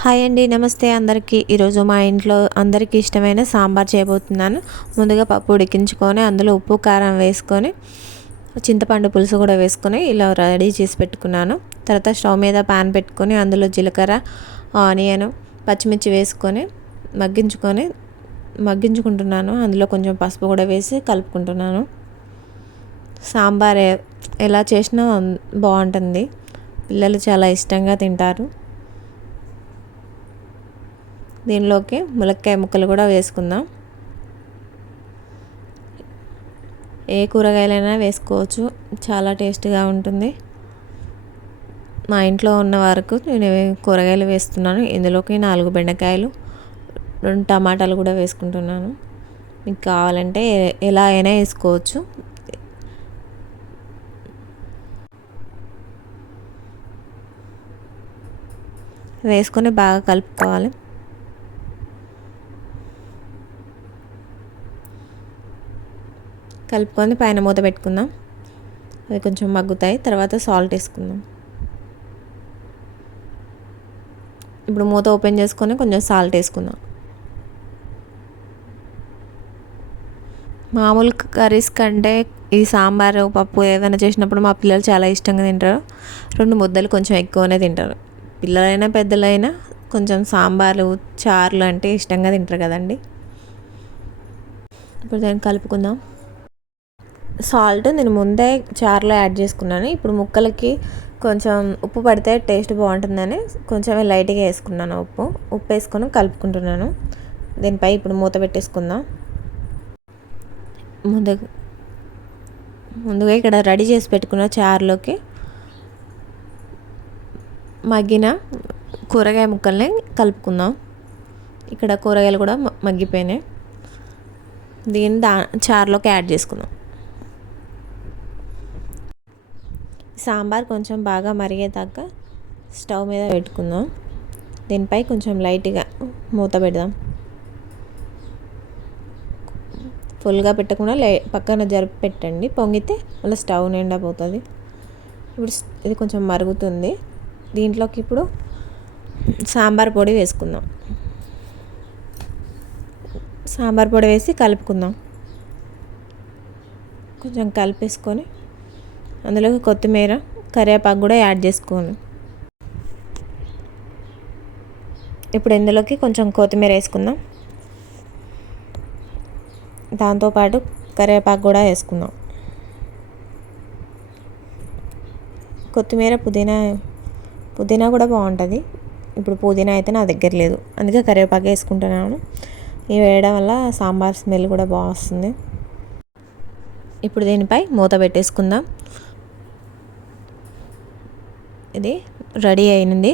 Hi అండి, నమస్తే అందరికీ. ఈరోజు మా ఇంట్లో అందరికీ ఇష్టమైన సాంబార్ చేయబోతున్నాను. ముందుగా పప్పు ఉడికించుకొని అందులో ఉప్పు కారం వేసుకొని చింతపండు పులుసు కూడా వేసుకొని ఇలా రెడీ చేసి పెట్టుకున్నాను. తర్వాత స్టవ్ మీద పాన్ పెట్టుకొని అందులో జీలకర్ర, ఆనియన్, పచ్చిమిర్చి వేసుకొని మగ్గించుకుంటున్నాను. అందులో కొంచెం పసుపు కూడా వేసి కలుపుకుంటున్నాను. సాంబార్ ఎలా చేసినా బాగుంటుంది, పిల్లలు చాలా ఇష్టంగా తింటారు. దీనిలోకి ములక్కాయ ముక్కలు కూడా వేసుకుందాం. ఏ కూరగాయలైనా వేసుకోవచ్చు, చాలా టేస్ట్గా ఉంటుంది. మా ఇంట్లో ఉన్న వరకు నేను కూరగాయలు వేస్తున్నాను. ఇందులోకి 4 బెండకాయలు, 2 టమాటాలు కూడా వేసుకుంటున్నాను. మీకు కావాలంటే ఎలా అయినా వేసుకోవచ్చు. వేసుకొని బాగా కలుపుకోవాలి. కలుపుకొని పైన మూత పెట్టుకుందాం. అవి కొంచెం మగ్గుతాయి. తర్వాత సాల్ట్ వేసుకుందాం. ఇప్పుడు మూత ఓపెన్ చేసుకొని కొంచెం సాల్ట్ వేసుకుందాం. మామూలు కర్రీస్ కంటే ఈ సాంబారు, పప్పు ఏదైనా చేసినప్పుడు మా పిల్లలు చాలా ఇష్టంగా తింటారు. 2 ముద్దలు కొంచెం ఎక్కువనే తింటారు. పిల్లలైనా పెద్దలైనా కొంచెం సాంబారు, చారులు అంటే ఇష్టంగా తింటారు కదండి. ఇప్పుడు దాన్ని కలుపుకుందాం. సాల్ట్ నేను ముందే చారులో యాడ్ చేసుకున్నాను. ఇప్పుడు ముక్కలకి కొంచెం ఉప్పు పడితే టేస్ట్ బాగుంటుందని కొంచెం లైట్గా వేసుకున్నాను. ఉప్పు వేసుకొని కలుపుకుంటున్నాను. దీనిపై ఇప్పుడు మూత పెట్టేసుకుందాం. ముందుగా ఇక్కడ రెడీ చేసి పెట్టుకున్న చారులోకి మగ్గిన కూరగాయ ముక్కల్ని కలుపుకుందాం. ఇక్కడ కూరగాయలు కూడా మగ్గిపోయినాయి. దీన్ని చారులోకి యాడ్ చేసుకుందాం. సాంబార్ కొంచెం బాగా మరిగేదాకా స్టవ్ మీద పెట్టుకుందాం. దీనిపై కొంచెం లైట్గా మూత పెడదాం. ఫుల్గా పెట్టకుండా పక్కన జరిపి పెట్టండి. పొంగితే మళ్ళీ స్టవ్ నిండా పోతుంది. ఇప్పుడు ఇది కొంచెం మరుగుతుంది. దీంట్లోకి ఇప్పుడు సాంబార్ పొడి వేసుకుందాం. సాంబార్ పొడి వేసి కలుపుకుందాం. కొంచెం కలిపేసుకొని అందులోకి కొత్తిమీర, కరివేపాకు కూడా యాడ్ చేసుకోండి. ఇప్పుడు ఇందులోకి కొంచెం కొత్తిమీర వేసుకుందాం. దాంతోపాటు కరివేపాకు కూడా వేసుకుందాం. కొత్తిమీర, పుదీనా కూడా బాగుంటుంది. ఇప్పుడు పుదీనా అయితే నా దగ్గర లేదు, అందుకే కరివేపాకు వేసుకుంటున్నాను. ఇవి వేయడం వల్ల సాంబార్ స్మెల్ కూడా బాగా వస్తుంది. ఇప్పుడు దీనిపై మూత పెట్టేసుకుందాం. ఇది రెడీ అయింది.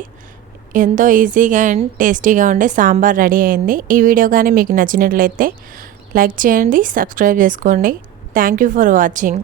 ఎంతో ఈజీగా అండ్ టేస్టీగా ఉండే సాంబార్ రెడీ అయింది. ఈ వీడియో కానీ మీకు నచ్చినట్లయితే లైక్ చేయండి, సబ్స్క్రైబ్ చేసుకోండి. Thank you for watching.